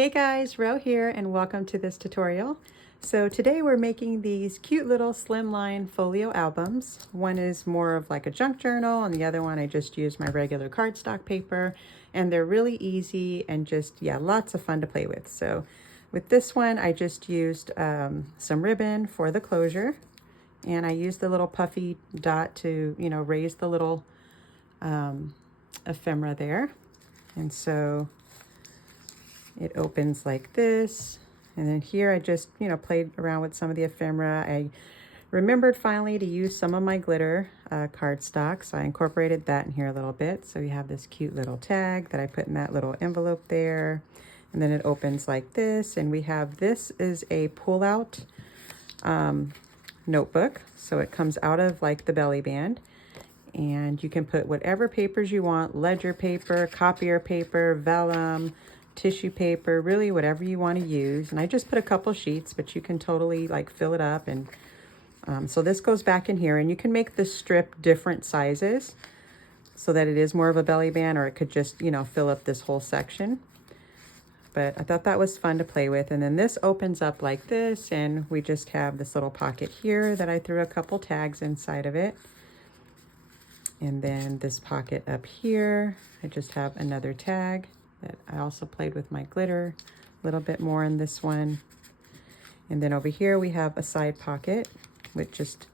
Hey guys, Ro here and welcome to this tutorial. So today we're making these cute little Slimline Folio albums. One is more of like a junk journal and the other one I just used my regular cardstock paper, and they're really easy and just, yeah, lots of fun to play with. So with this one I just used some ribbon for the closure, and I used the little puffy dot to, raise the little ephemera there. And so it opens like this, and then here I just, played around with some of the ephemera. I remembered finally to use some of my glitter cardstock, so I incorporated that in here a little bit. So you have this cute little tag that I put in that little envelope there, and then it opens like this, and we have, this is a pull-out notebook, so it comes out of like the belly band, and you can put whatever papers you want, ledger paper, copier paper, vellum, tissue paper, really whatever you want to use. And I just put a couple sheets, but you can totally like fill it up. And so this goes back in here, and you can make the strip different sizes so that it is more of a belly band, or it could just, fill up this whole section. But I thought that was fun to play with. And then this opens up like this, and we just have this little pocket here that I threw a couple tags inside of it. And then this pocket up here, I just have another tag that I also played with my glitter a little bit more in this one. And then over here we have a side pocket with just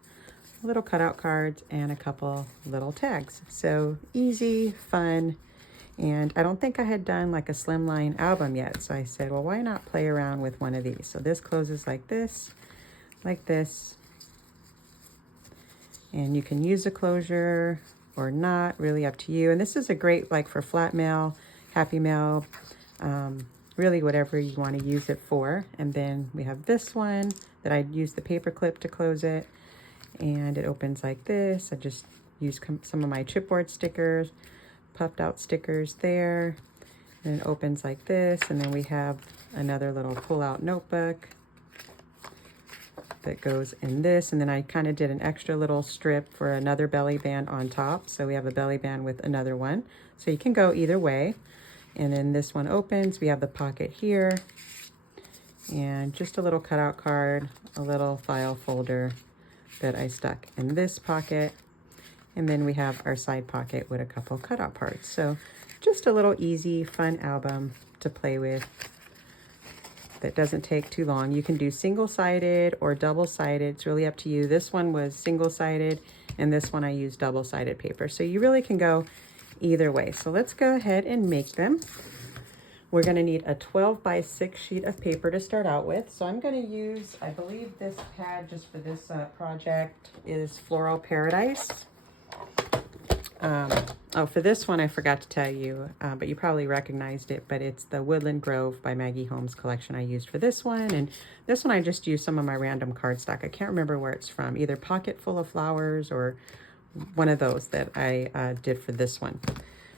little cutout cards and a couple little tags. So easy, fun. And I don't think I had done like a Slimline album yet, so I said, well, why not play around with one of these? So this closes like this, and you can use a closure or not, really up to you. And this is a great, like, for flat mail, happy mail, really whatever you want to use it for. And then we have this one that I used the paper clip to close it, and it opens like this. I just used some of my chipboard stickers, puffed out stickers there, and it opens like this. And then we have another little pull out notebook that goes in this, and then I kind of did an extra little strip for another belly band on top. So we have a belly band with another one, so you can go either way. And then this one opens, we have the pocket here, and just a little cutout card, a little file folder that I stuck in this pocket. And then we have our side pocket with a couple cutout parts. So just a little easy, fun album to play with that doesn't take too long. You can do single-sided or double-sided. It's really up to you. This one was single-sided, and this one I used double-sided paper. So you really can go either way. So let's go ahead and make them. We're going to need a 12 by 6 sheet of paper to start out with. So I'm going to use, I believe this pad just for this project is Floral Paradise. For this one I forgot to tell you, but you probably recognized it, but it's the Woodland Grove by Maggie Holmes collection I used for this one. And this one I just used some of my random cardstock. I can't remember where it's from, either Pocket Full of Flowers or one of those that I did for this one.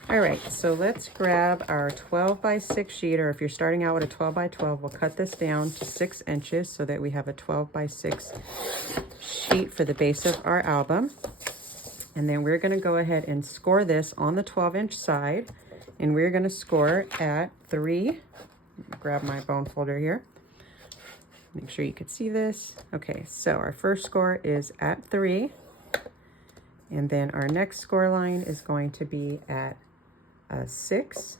All right, so let's grab our 12 by 6 sheet, or if you're starting out with a 12 by 12, we'll cut this down to 6 inches so that we have a 12 by 6 sheet for the base of our album. And then we're going to go ahead and score this on the 12-inch side, and we're going to score at 3. Grab my bone folder here. Make sure you can see this. Okay, so our first score is at 3. And then our next score line is going to be at 6.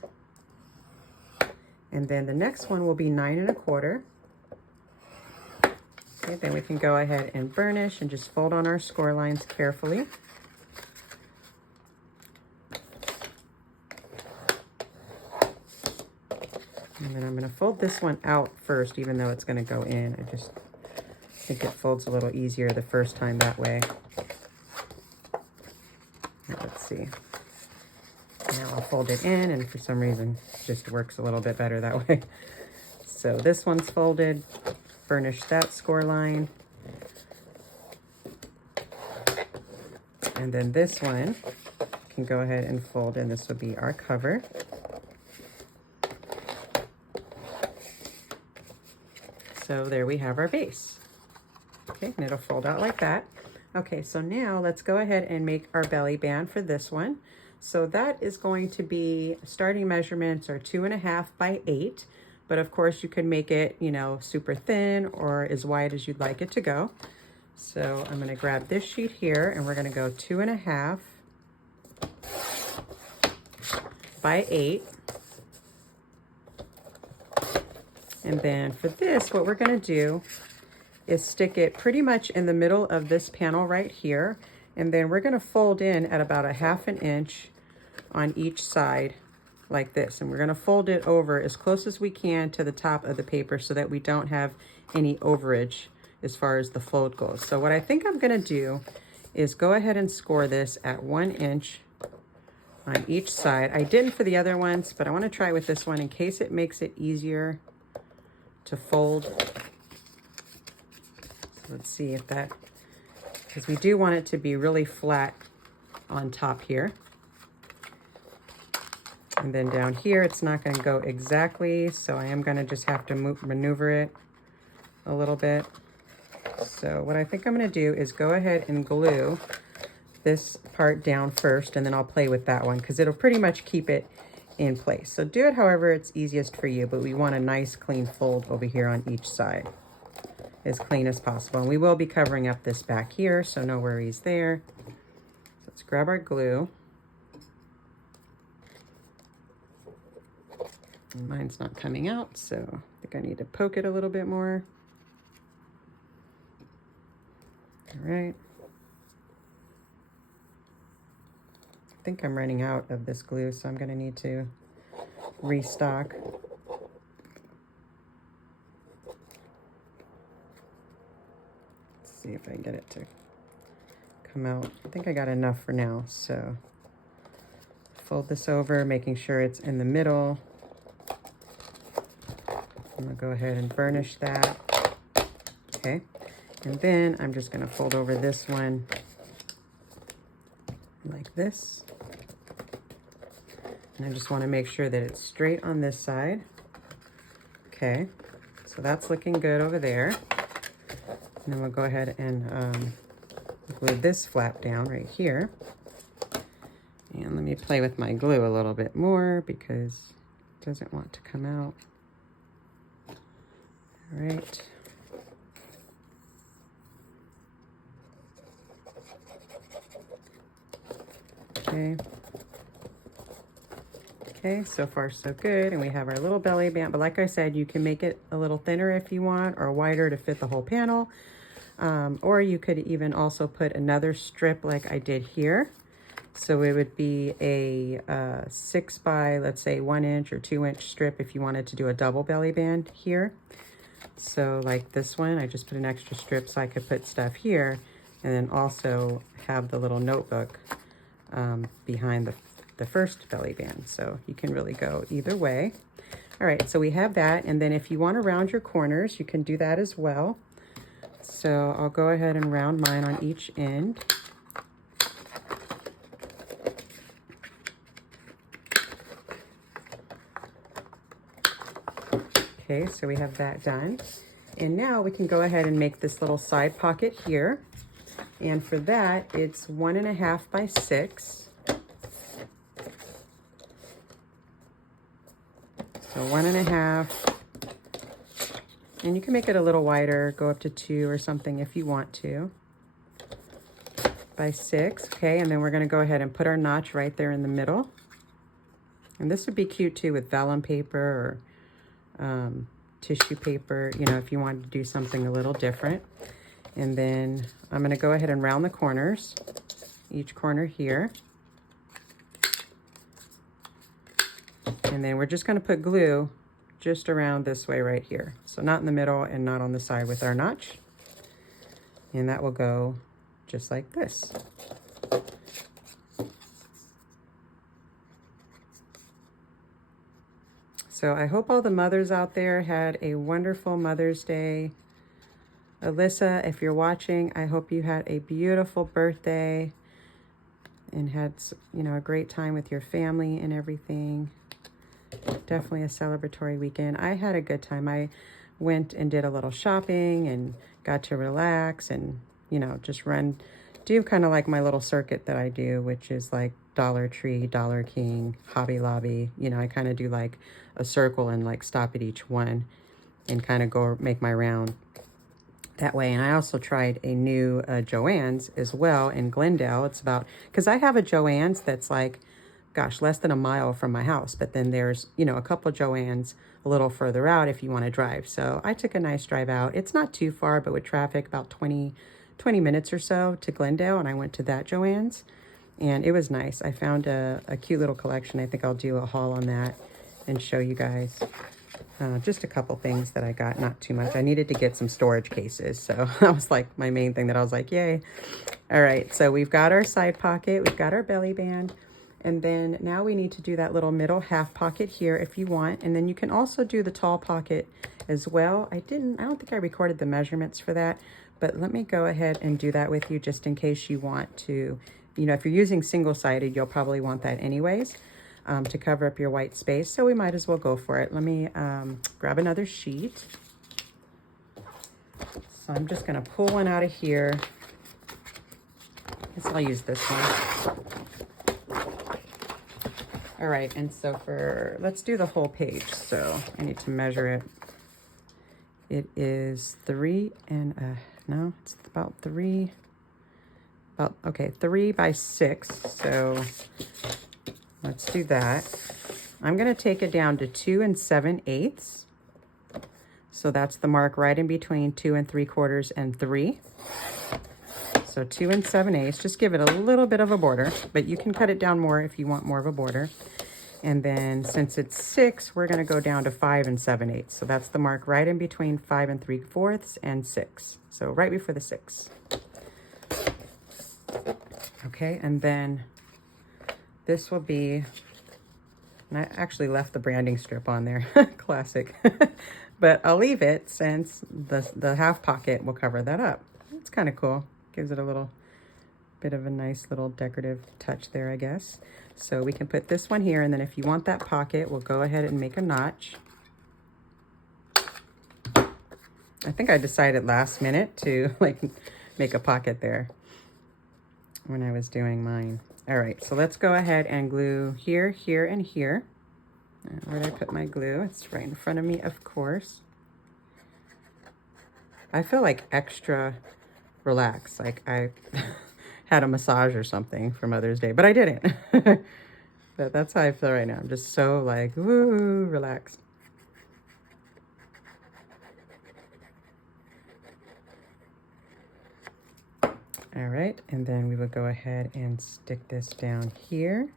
And then the next one will be 9 1/4. Okay, then we can go ahead and burnish and just fold on our score lines carefully. And then I'm going to fold this one out first, even though it's going to go in. I just think it folds a little easier the first time that way. Let's see. Now I'll fold it in, and for some reason it just works a little bit better that way. So this one's folded, burnish that score line. And then this one can go ahead and fold, and this will be our cover. So there we have our base. Okay, and it'll fold out like that. Okay, so now let's go ahead and make our belly band for this one. So that is going to be, starting measurements are 2.5 by 8. but of course you can make it, you know, super thin or as wide as you'd like it to go. So I'm gonna grab this sheet here and we're gonna go 2.5 by 8. And then for this, what we're gonna do is stick it pretty much in the middle of this panel right here. And then we're gonna fold in at about 1/2 inch on each side like this. And we're gonna fold it over as close as we can to the top of the paper so that we don't have any overage as far as the fold goes. So what I think I'm gonna do is go ahead and score this at 1 inch on each side. I didn't for the other ones, but I wanna try with this one in case it makes it easier to fold. So let's see if that, because we do want it to be really flat on top here. And then down here, it's not gonna go exactly, so I am gonna just have to maneuver it a little bit. So what I think I'm gonna do is go ahead and glue this part down first, and then I'll play with that one because it'll pretty much keep it in place. So do it however it's easiest for you, but we want a nice clean fold over here on each side, as clean as possible. And we will be covering up this back here, so no worries there. So let's grab our glue. And mine's not coming out, so I think I need to poke it a little bit more. All right. I think I'm running out of this glue, so I'm gonna need to restock. Let's see if I can get it to come out. I think I got enough for now, so fold this over, making sure it's in the middle. I'm gonna go ahead and burnish that. Okay, and then I'm just gonna fold over this one like this. And I just wanna make sure that it's straight on this side. Okay, so that's looking good over there. And then we'll go ahead and glue this flap down right here. And let me play with my glue a little bit more because it doesn't want to come out. All right. Okay. Okay, so far so good. And we have our little belly band, but like I said, you can make it a little thinner if you want, or wider to fit the whole panel. Or you could even also put another strip like I did here. So it would be a 6 by, let's say 1 inch or 2 inch strip if you wanted to do a double belly band here. So like this one, I just put an extra strip so I could put stuff here, and then also have the little notebook behind the first belly band. So you can really go either way. All right, so we have that. And then if you want to round your corners, you can do that as well. So I'll go ahead and round mine on each end. Okay, so we have that done. And now we can go ahead and make this little side pocket here. And for that, it's 1.5 by 6. So 1.5. And you can make it a little wider, go up to 2 or something if you want to. By 6, okay, and then we're gonna go ahead and put our notch right there in the middle. And this would be cute too with vellum paper or tissue paper, you know, if you wanted to do something a little different. And then I'm gonna go ahead and round the corners, each corner here. And then we're just gonna put glue just around this way right here. So not in the middle and not on the side with our notch. And that will go just like this. So I hope all the mothers out there had a wonderful Mother's Day. Alyssa, if you're watching, I hope you had a beautiful birthday and had, you know, a great time with your family and everything. Definitely a celebratory weekend. I had a good time. I went and did a little shopping and got to relax and, you know, just do kind of like my little circuit that I do, which is like Dollar Tree, Dollar King, Hobby Lobby. You know, I kind of do like a circle and like stop at each one and kind of go make my round that way. And I also tried a new Joann's as well in Glendale. It's about, because I have a Joann's that's like, gosh, less than a mile from my house. But then there's, you know, a couple of Joann's a little further out if you want to drive. So I took a nice drive out. It's not too far, but with traffic, about 20 minutes or so to Glendale. And I went to that Joann's and it was nice. I found a cute little collection. I think I'll do a haul on that and show you guys. Just a couple things that I got, not too much. I needed to get some storage cases. So that was like my main thing that I was like, yay. All right, so we've got our side pocket, we've got our belly band, and then now we need to do that little middle half pocket here if you want. And then you can also do the tall pocket as well. I don't think I recorded the measurements for that, but let me go ahead and do that with you just in case you want to, you know, if you're using single-sided, you'll probably want that anyways. To cover up your white space, so we might as well go for it. Let me grab another sheet. So I'm just going to pull one out of here. I guess I'll use this one. All right, and so let's do the whole page. So I need to measure it. It is 3 by 6. So let's do that. I'm going to take it down to 2 7/8. So that's the mark right in between 2 3/4 and 3. So 2 7/8. Just give it a little bit of a border, but you can cut it down more if you want more of a border. And then since it's 6, we're going to go down to 5 7/8. So that's the mark right in between 5 3/4 and 6. So right before the 6. Okay, and then this will be, and I actually left the branding strip on there, classic, but I'll leave it since the half pocket will cover that up. It's kind of cool. Gives it a little bit of a nice little decorative touch there, I guess. So we can put this one here, and then if you want that pocket, we'll go ahead and make a notch. I think I decided last minute to like make a pocket there when I was doing mine. All right, so let's go ahead and glue here, here, and here. Where did I put my glue? It's right in front of me, of course. I feel like extra relaxed, like I had a massage or something for Mother's Day, but I didn't. But that's how I feel right now. I'm just so like, woo, relaxed. All right, and then we will go ahead and stick this down here.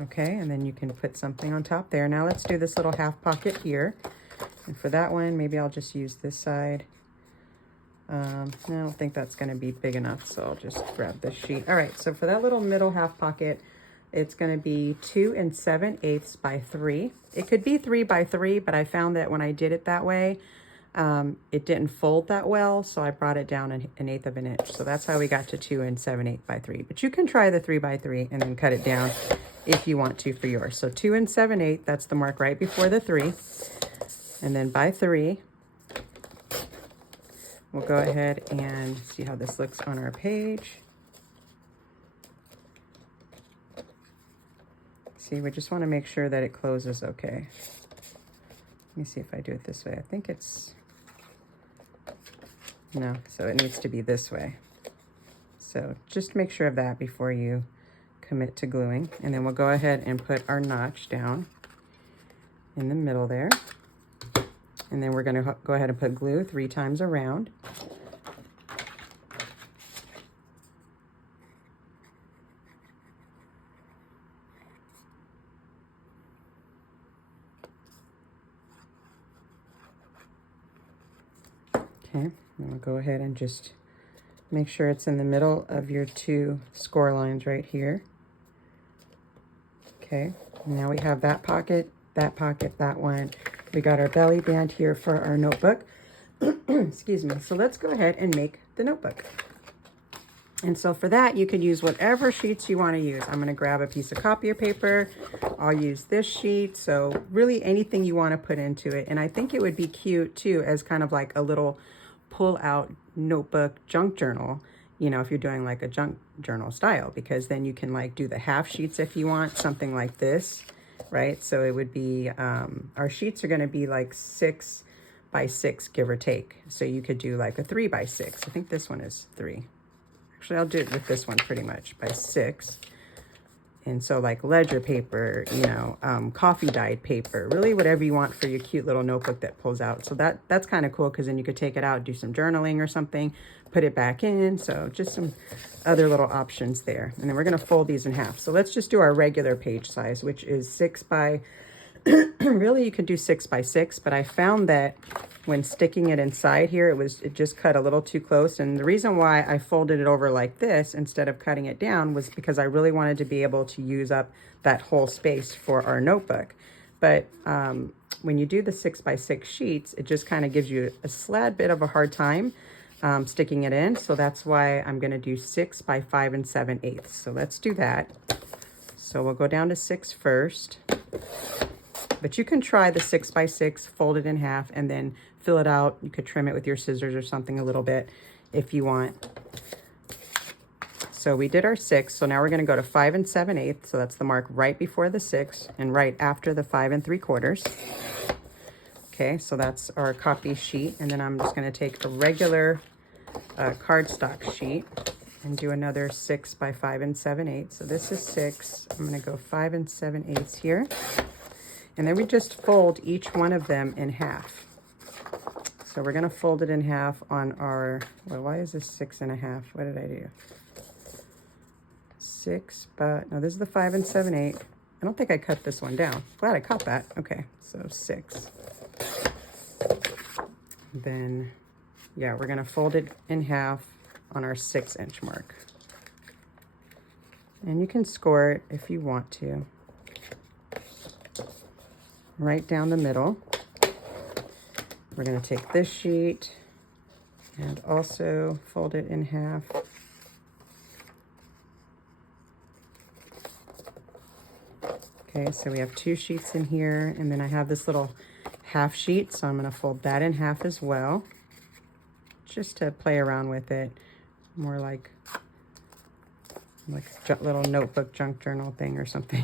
Okay, and then you can put something on top there. Now let's do this little half pocket here. And for that one, maybe I'll just use this side. I don't think that's gonna be big enough, so I'll just grab this sheet. All right, so for that little middle half pocket, it's going to be 2 7/8 by 3. It could be 3 by 3, but I found that when I did it that way, it didn't fold that well, so I brought it down 1/8 of an inch. So that's how we got to 2 7/8 by 3. But you can try the 3 by 3 and then cut it down if you want to for yours. So 2 7/8, that's the mark right before the 3. And then by 3, we'll go ahead and see how this looks on our page. See, we just want to make sure that it closes okay. Let me see if I do it this way. I think it's, no, so it needs to be this way. So just make sure of that before you commit to gluing. And then we'll go ahead and put our notch down in the middle there. And then we're going to go ahead and put glue 3 times around. Okay, and we'll go ahead and just make sure it's in the middle of your 2 score lines right here. Okay, now we have that pocket, that one. We got our belly band here for our notebook. Excuse me. So let's go ahead and make the notebook. And so for that, you can use whatever sheets you want to use. I'm going to grab a piece of copier paper. I'll use this sheet. So really anything you want to put into it. And I think it would be cute too as kind of like a little pull out notebook junk journal you know, if you're doing like a junk journal style, because then you can like do the half sheets if you want, something like this, right? So it would be, our sheets are going to be like 6 by 6, give or take. So you could do like a 3 by 6. I think this one is 3. Actually, I'll do it with this one pretty much by 6. And so like ledger paper, you know, coffee dyed paper, really whatever you want for your cute little notebook that pulls out. So that's kind of cool, because then you could take it out, do some journaling or something, put it back in. So just some other little options there. And then we're going to fold these in half. So let's just do our regular page size, which is 6 by, really you can do 6 by 6, but I found that when sticking it inside here, it just cut a little too close. And the reason why I folded it over like this instead of cutting it down was because I really wanted to be able to use up that whole space for our notebook. But when you do the 6 by 6 sheets, it just kind of gives you a slight bit of a hard time sticking it in. So that's why I'm going to do 6 by 5 7/8. So let's do that. So we'll go down to 6 first. But you can try the 6 by 6, fold it in half, and then fill it out. You could trim it with your scissors or something a little bit if you want. So we did our 6. So now we're going to go to 5 7/8. So that's the mark right before the 6 and right after the 5 3/4. Okay, so that's our copy sheet. And then I'm just going to take a regular cardstock sheet and do another 6 by 5 7/8. So this is 6. I'm going to go 5 7/8 here. And then we just fold each one of them in half. So we're going to fold it in half on our, well, why is this 6 1/2? What did I do? 6, but no, this is the 5 7/8. I don't think I cut this one down. Glad I caught that. Okay, so 6. Then, yeah, we're going to fold it in half on our 6-inch mark. And you can score it if you want to. Right down the middle. We're going to take this sheet and also fold it in half. Okay, so we have 2 sheets in here, and then I have this little half sheet, so I'm going to fold that in half as well, just to play around with it, more like a little notebook junk journal thing or something.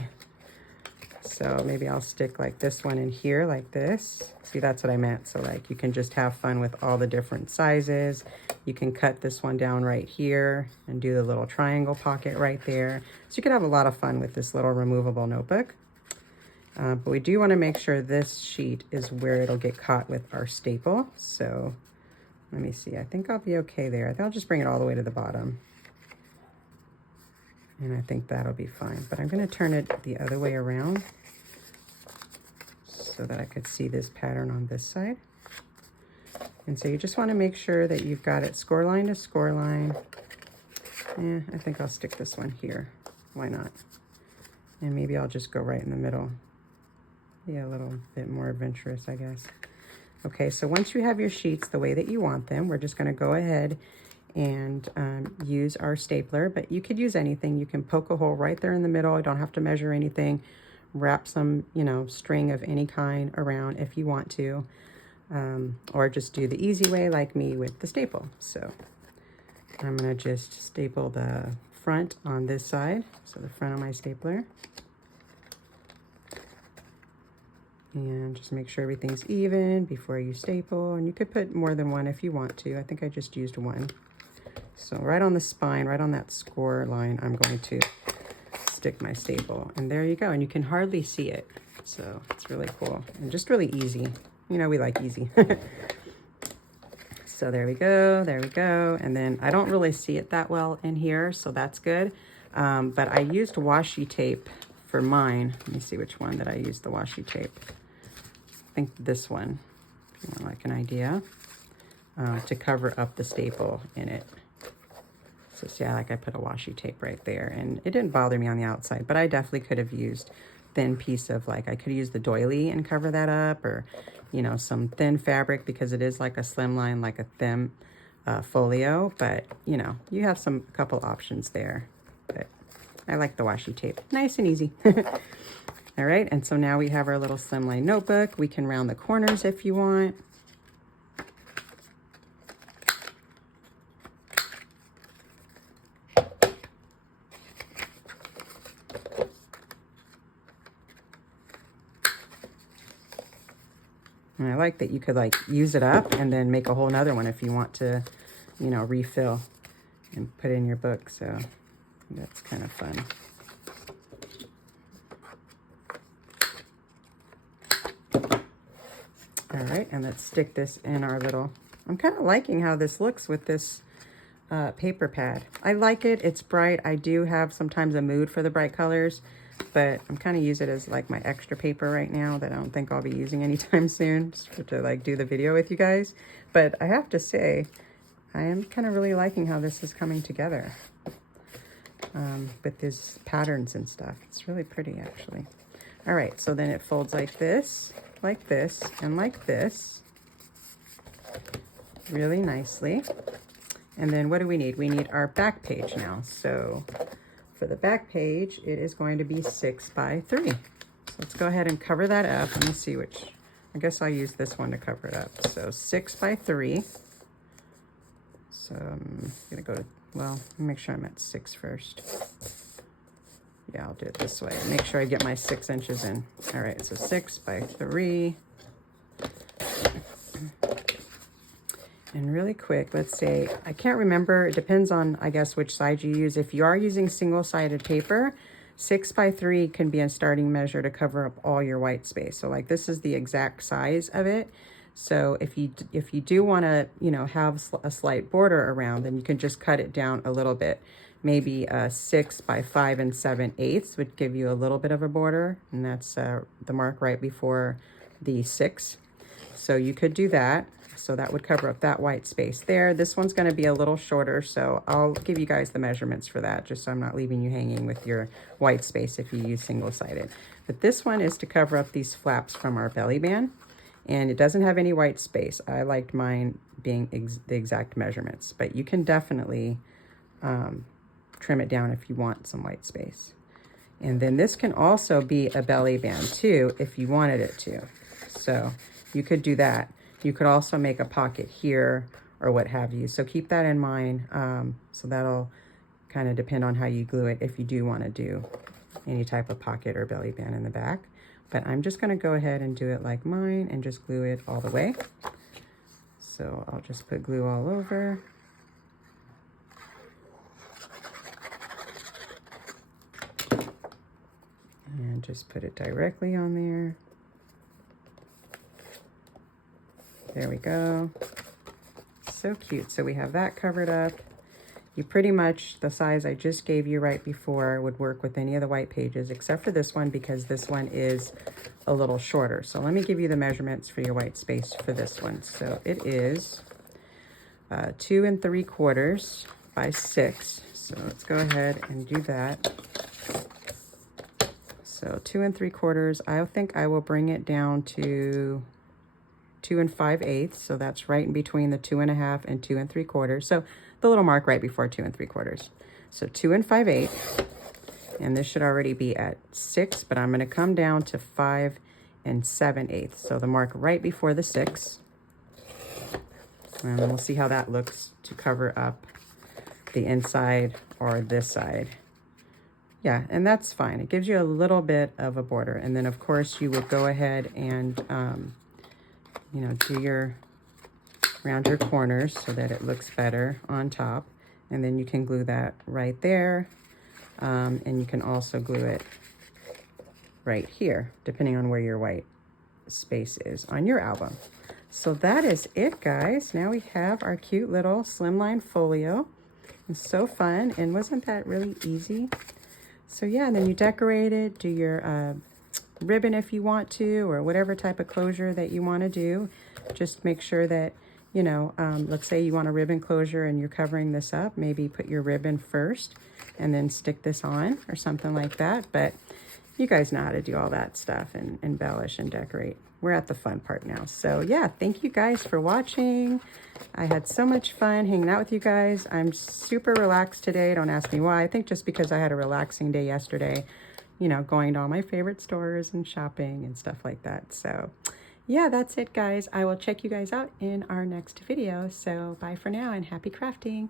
So maybe I'll stick like this one in here like this. See, that's what I meant. So like you can just have fun with all the different sizes. You can cut this one down right here and do the little triangle pocket right there. So you can have a lot of fun with this little removable notebook. But we do want to make sure this sheet is where it'll get caught with our staple. So let me see. I think I'll be okay there. I think I'll just bring it all the way to the bottom. And I think that'll be fine. But I'm going to turn it the other way around so that I could see this pattern on this side. And so you just want to make sure that you've got it score line to score line. Yeah, I think I'll stick this one here. Why not? And maybe I'll just go right in the middle. Yeah, a little bit more adventurous, I guess. Okay, so once you have your sheets the way that you want them, we're just going to go ahead and use our stapler. But you could use anything. You can poke a hole right there in the middle. You don't have to measure anything. Wrap some, you know, string of any kind around if you want to. Or just do the easy way like me with the staple. So I'm going to just staple the front on this side. So the front of my stapler. And just make sure everything's even before you staple. And you could put more than one if you want to. I think I just used one. So right on the spine, right on that score line, I'm going to stick my staple. And there you go. And you can hardly see it. So it's really cool and just really easy. You know, we like easy. So there we go. There we go. And then I don't really see it that well in here, so that's good. But I used washi tape for mine. Let me see which one that I used the washi tape. I think this one, if you want like an idea, to cover up the staple in it. So see, like I put a washi tape right there, and it didn't bother me on the outside, but I definitely could have used thin piece of, like, I could use the doily and cover that up, or, you know, some thin fabric, because it is like a slimline, like a thin folio, but, you know, you have a couple options there, but I like the washi tape. Nice and easy. All right, and so now we have our little slimline notebook. We can round the corners if you want. And I like that you could like use it up and then make a whole nother one if you want to, you know, refill and put in your book. So that's kind of fun. All right, and let's stick this in our little, I'm kind of liking how this looks with this paper pad. I like it, it's bright. I do have sometimes a mood for the bright colors, but I'm kind of using it as like my extra paper right now that I don't think I'll be using anytime soon, just to like do the video with you guys. But I have to say, I am kind of really liking how this is coming together with these patterns and stuff. It's really pretty actually. All right, so then it folds like this, and like this, really nicely. And then what do we need? We need our back page now. So for the back page, it is going to be 6 by 3. So let's go ahead and cover that up. Let me see which, I guess I'll use this one to cover it up. So 6 by 3. So I'm gonna go to, well, make sure I'm at 6 first. Yeah, I'll do it this way. Make sure I get my 6 inches in. All right, so 6 by 3. And really quick, let's say, I can't remember, it depends on, I guess, which side you use. If you are using single-sided paper, 6 by 3 can be a starting measure to cover up all your white space. So like this is the exact size of it. So if you do want to, you know, have a slight border around, then you can just cut it down a little bit. Maybe 6 by 5 7/8 would give you a little bit of a border, and that's the mark right before the 6. So you could do that. So that would cover up that white space there. This one's going to be a little shorter, so I'll give you guys the measurements for that, just so I'm not leaving you hanging with your white space if you use single-sided. But this one is to cover up these flaps from our belly band, and it doesn't have any white space. I liked mine being the exact measurements, but you can definitely trim it down if you want some white space. And then this can also be a belly band too, if you wanted it to. So you could do that. You could also make a pocket here or what have you. So keep that in mind. So that'll kind of depend on how you glue it if you do want to do any type of pocket or belly band in the back. But I'm just going to go ahead and do it like mine and just glue it all the way. So I'll just put glue all over. And just put it directly on there. There we go. So cute. So we have that covered up. You pretty much, the size I just gave you right before would work with any of the white pages, except for this one, because this one is a little shorter. So let me give you the measurements for your white space for this one. So it is 2 3/4 by 6. So let's go ahead and do that. So 2 3/4, I think I will bring it down to 2 5/8. So that's right in between the 2 1/2 and 2 3/4. So the little mark right before 2 3/4. So 2 5/8. And this should already be at 6, but I'm going to come down to 5 7/8. So the mark right before the 6. And we'll see how that looks to cover up the inside or this side. Yeah, and that's fine. It gives you a little bit of a border. And then of course you would go ahead and, you know, do your, around your corners so that it looks better on top. And then you can glue that right there. And you can also glue it right here, depending on where your white space is on your album. So that is it, guys. Now we have our cute little Slimline Folio. It's so fun, and wasn't that really easy? So yeah, and then you decorate it, do your ribbon if you want to, or whatever type of closure that you want to do. Just make sure that, you know, let's say you want a ribbon closure and you're covering this up, maybe put your ribbon first and then stick this on or something like that. But you guys know how to do all that stuff and embellish and decorate. We're at the fun part now. So yeah, thank you guys for watching. I had so much fun hanging out with you guys. I'm super relaxed today. Don't ask me why. I think just because I had a relaxing day yesterday, you know, going to all my favorite stores and shopping and stuff like that. So yeah, that's it, guys. I will check you guys out in our next video. So bye for now and happy crafting.